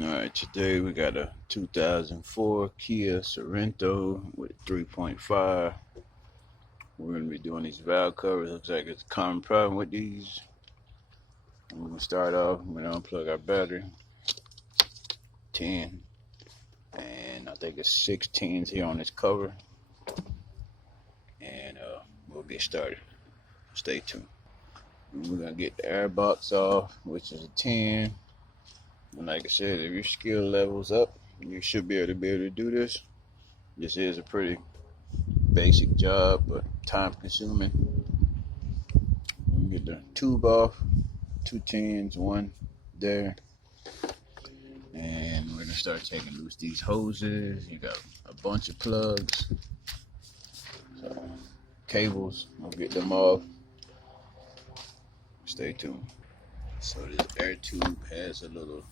Alright, today we got a 2004 Kia Sorento with 3.5. We're going to be doing these valve covers. Looks like it's a common problem with these. We're going to start off, we're going to unplug our battery. 10. And I think it's 6 10s here on this cover. And we'll get started. Stay tuned. We're going to get the air box off, which is a 10. And like I said, if your skill level's up, you should be able to do this. This is a pretty basic job, but time consuming. We get the tube off, 2 10s, one there. And we're gonna start taking loose these hoses. You got a bunch of plugs, so cables, we'll get them off. Stay tuned. So this air tube has a little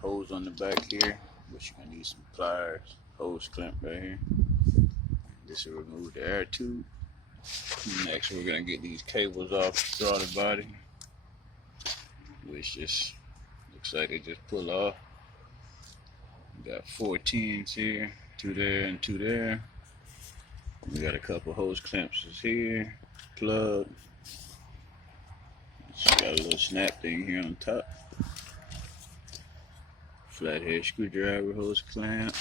hose on the back here, which you're gonna need some pliers, hose clamp right here. This will remove the air tube. Next, we're gonna get these cables off the throttle body, which just looks like it just pull off. We got 4 10s here, 2 there and 2 there. We got a couple hose clamps here, plug. It's got a little snap thing here on top. Flathead screwdriver hose clamp.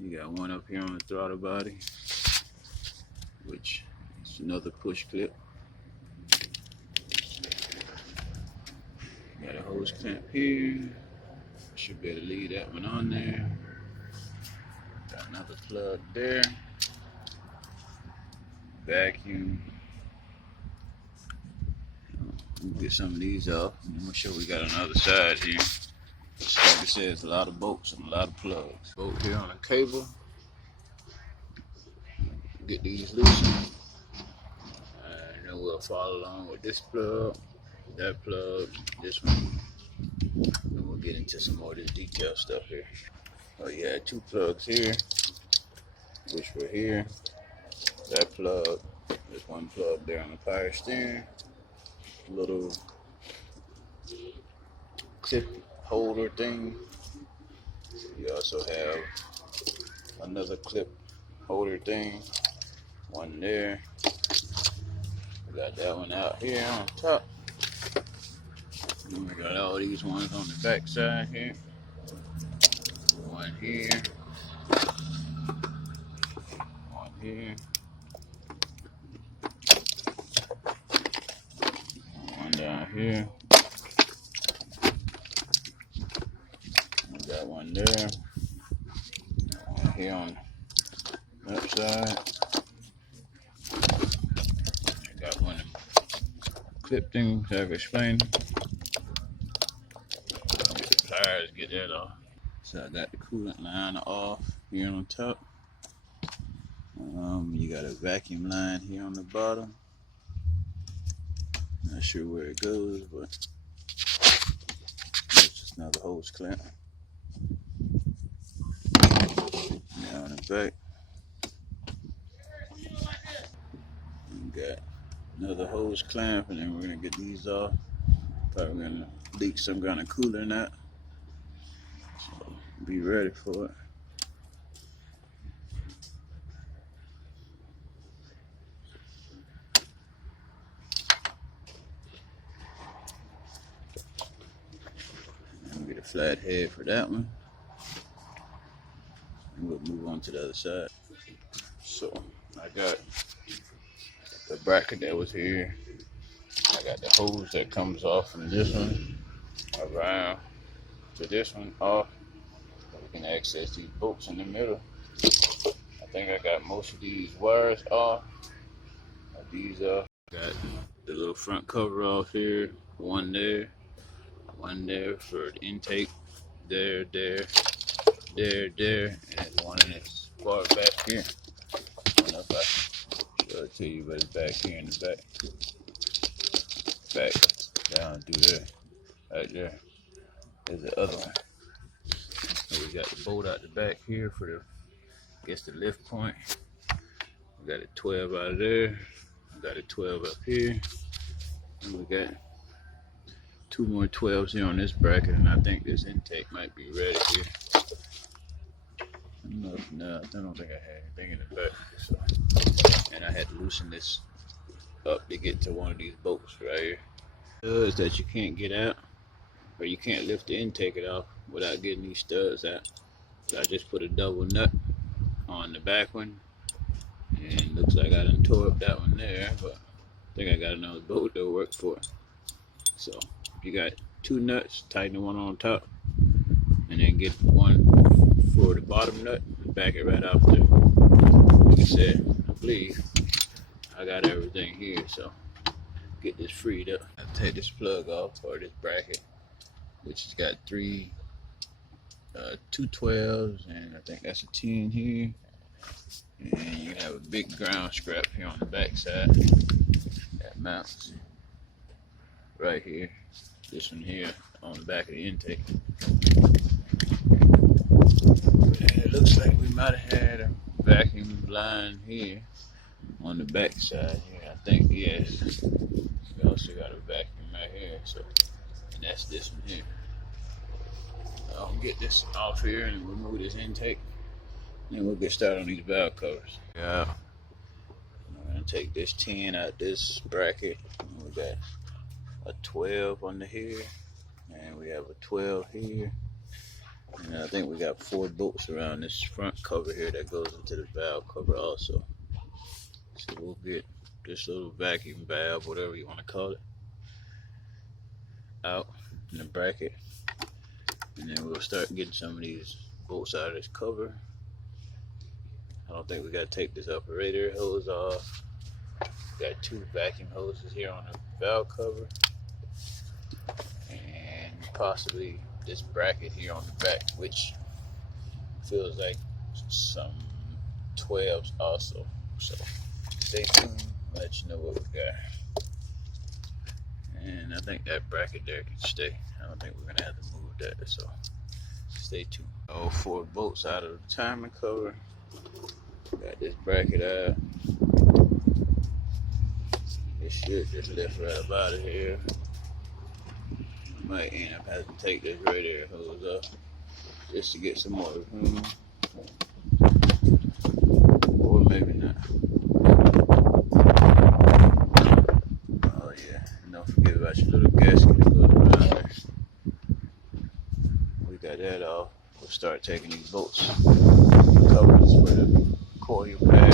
You got one up here on the throttle body, which is another push clip. Got a hose clamp here. Should be able to leave that one on there. Got another plug there. Vacuum. We'll get some of these off. I'm gonna show we got on the other side here. Like I said, it's a lot of bolts and a lot of plugs. Bolt here on a cable. Get these loosened. And then we'll follow along with this plug, that plug, this one. And we'll get into some more of this detail stuff here. Oh yeah, 2 plugs here, which were here. That plug, there's 1 plug there on the power steering. Little clip holder thing. You also have another clip holder thing, one there. We got that one out here on top. And we got all these ones on the back side here. One here, one here, one down here. We got one there, one here on the left side. I got one of them clip things I've explained. Get the pliers, get that off. So I got the coolant line off here on top. You got a vacuum line here on the bottom. Not sure where it goes, but it's just another hose clamp. Now on the back, we got another hose clamp, and then we're gonna get these off. Probably gonna leak some kind of coolant in that. So be ready for it. And we get a flat head for that one. And we'll move on to the other side. So I got the bracket that was here. I got the hose that comes off from this one around to this one off. We can access these bolts in the middle. I think I got most of these wires off. These off. Got the little front cover off here. One there for the intake. There, and there's one in this bar back here. I don't know if I can show it to you, but it's back here in the back down through there, right there. There's the other one. So we got the bolt out the back here for the, I guess, the lift point. We got a 12 out of there. We got a 12 up here. And we got 2 more 12s here on this bracket, and I think this intake might be ready here. No, I don't think I had anything in the back. So, and I had to loosen this up to get to one of these bolts right here. Studs that you can't get out, or you can't lift the intake it off without getting these studs out. So I just put a double nut on the back one, and looks like I done tore up that one there, but I think I got another bolt that'll work for it. So you got 2 nuts, tighten the one on top, and then get one for the bottom nut and back it right out there. Like I said, I believe I got everything here, so get this freed up. I'll take this plug off, or this bracket, which has got 2 12s, and I think that's a 10 here. And you have a big ground scrap here on the back side that mounts right here. This one here on the back of the intake. And it looks like we might have had a vacuum line here on the back side here. I think, yes. We also got a vacuum right here. So, and that's this one here. I'll get this off here and remove this intake. And we'll get started on these valve covers. Yeah. I'm gonna take this 10 out this bracket. We got a 12 under here, and we have a 12 here. And I think we got 4 bolts around this front cover here that goes into the valve cover also. So we'll get this little vacuum valve, whatever you want to call it, out in the bracket. And then we'll start getting some of these bolts out of this cover. I don't think we got to take this upper radiator hose off. We got 2 vacuum hoses here on the valve cover. And possibly this bracket here on the back, which feels like some 12s also. So stay tuned, let you know what we got. And I think that bracket there can stay. I don't think we're gonna have to move that, so stay tuned. All 4 bolts out of the timing cover. Got this bracket out. It should just lift right up out of here. Might end up having to take this radiator hose off just to get some more room. Or maybe not. Oh yeah, and don't forget about your little gasket that goes around there. We got that off. We'll start taking these bolts. Covers for the coil pad,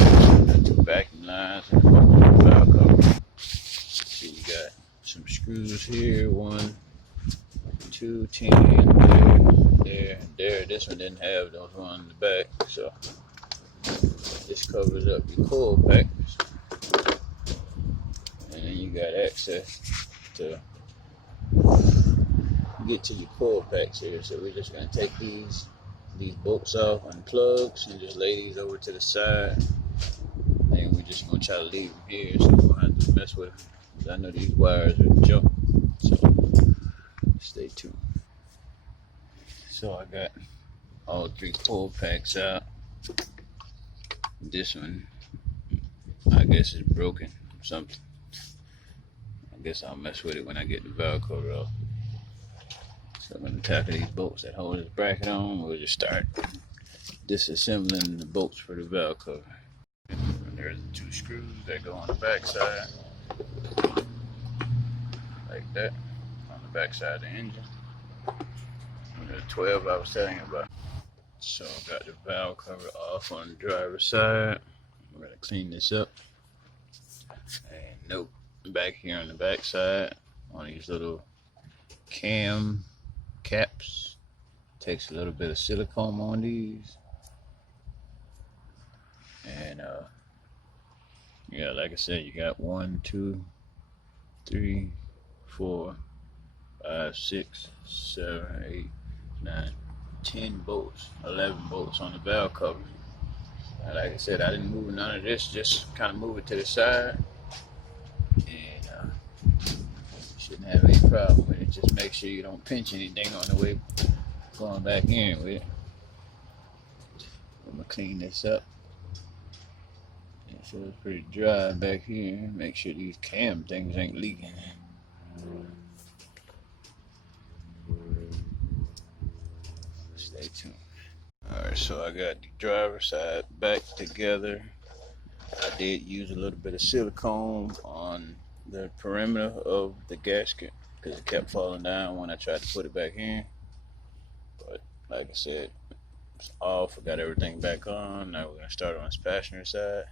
the 2 vacuum lines, and the valve cover. See, we got some screws here. 1, 2, 10, there. This one didn't have those on the back, so this covers up your coil packs, and then you got access to get to your coil packs here. So we're just gonna take these bolts off and plugs and just lay these over to the side. And we're just gonna try to leave them here, so we won't have to mess with them. Because I know these wires are junk, so stay tuned. So I got all 3 coil packs out. This one, I guess, is broken or something. I guess I'll mess with it when I get the valve cover off. So I'm going to tackle these bolts that hold this bracket on. We'll just start disassembling the bolts for the valve cover. And there's the 2 screws that go on the back side, like that, on the back side of the engine. And the 12 I was telling you about. So I got the valve cover off on the driver's side. We're going to clean this up. And nope, back here on the back side, on these little cam caps, takes a little bit of silicone on these, and yeah, like I said, you got 1, 2, 3, 4, 5, 6, 7, 8, 9, 10 bolts, 11 bolts on the valve cover. And like I said, I didn't move none of this, just kind of move it to the side, and shouldn't have any problem with it. Just make sure you don't pinch anything on the way going back in with it. I'm gonna clean this up. It feels pretty dry back here. Make sure these cam things ain't leaking. Stay tuned. Alright, so I got the driver's side back together. I did use a little bit of silicone on the perimeter of the gasket because it kept falling down when I tried to put it back in. But like I said, it's off. I got everything back on. Now we're going to start on this passenger side.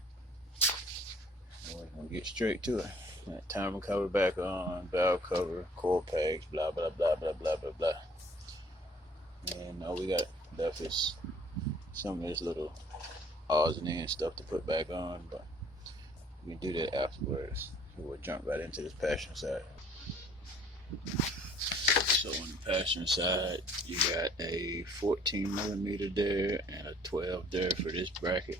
And we're going to get straight to it. That timer cover back on, valve cover, coil packs, blah, blah, blah, blah, blah, blah, blah. And all we got left is some of this little odds and ends stuff to put back on, but we can do that afterwards. So we'll jump right into this passenger side. So on the passenger side, you got a 14 millimeter there and a 12 there for this bracket.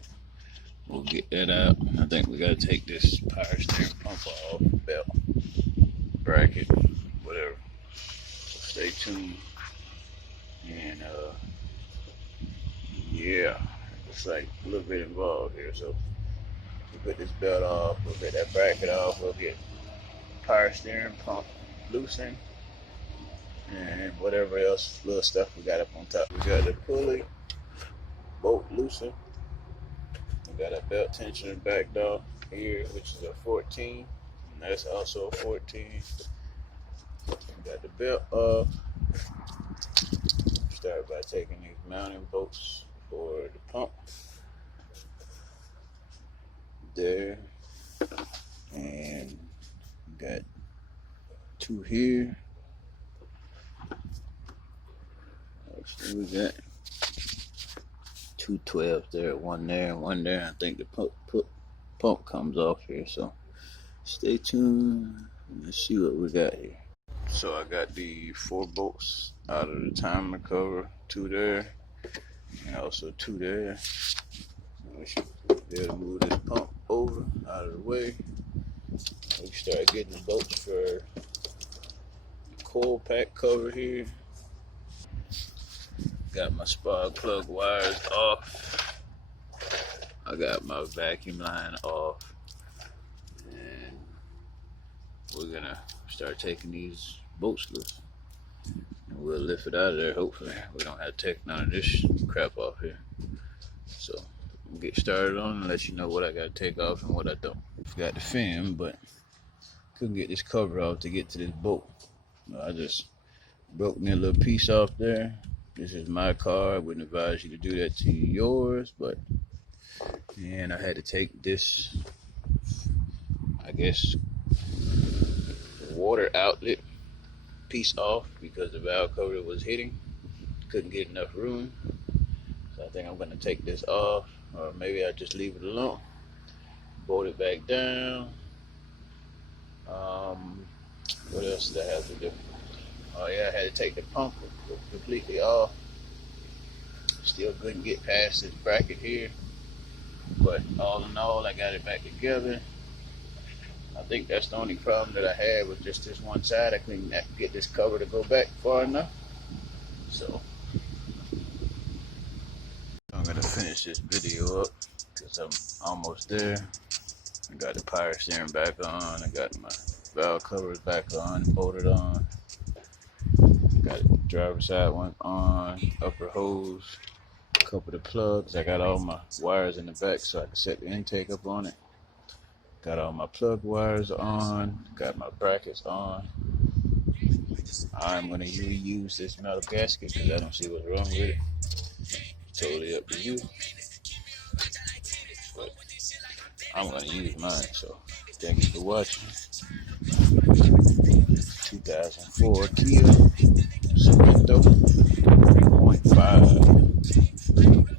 We'll get that out. I think we gotta take this power steering pump off, belt, bracket, whatever. So stay tuned. And yeah, it's like a little bit involved here. So we put this belt off, we'll get that bracket off, we'll get power steering pump loosened, and whatever else little stuff we got up on top. We got the pulley bolt loosened. We got a belt tensioner backed off here, which is a 14, and that's also a 14. We got the belt off. Start by taking these mounting bolts for the pump there, and got two here. Actually, we got two 12s there, one there and one there. I think the pump comes off here, so stay tuned. Let's see what we got here. So I got the 4 bolts out of the timer cover, 2 there, and also 2 there. We should be able to move this pump over out of the way. We start getting the bolts for the coil pack cover here. Got my spark plug wires off. I got my vacuum line off. And we're gonna start taking these bolts loose. And we'll lift it out of there, hopefully. We don't have to take none of this crap off here. So we'll get started on it and let you know what I gotta take off and what I don't. Forgot the film, but couldn't get this cover off to get to this bolt. I just broke me a little piece off there. This is my car. I wouldn't advise you to do that to yours, but and I had to take this, I guess, water outlet piece off because the valve cover was hitting. Couldn't get enough room. So I think I'm gonna take this off, or maybe I'll just leave it alone. Bolt it back down. What else did I have to do? Oh yeah, I had to take the pump completely off. Still couldn't get past this bracket here. But all in all, I got it back together. I think that's the only problem that I had with just this one side. I couldn't get this cover to go back far enough. So I'm gonna finish this video up because I'm almost there. I got the power steering back on. I got my valve covers back on, bolted on. Got the driver's side one on, upper hose, a couple of the plugs. I got all my wires in the back so I can set the intake up on it. Got all my plug wires on, got my brackets on. I'm going to reuse this metal gasket because I don't see what's wrong with it. Totally up to you. But I'm going to use mine, so thank you for watching. 2004 Kia sorento 3.5.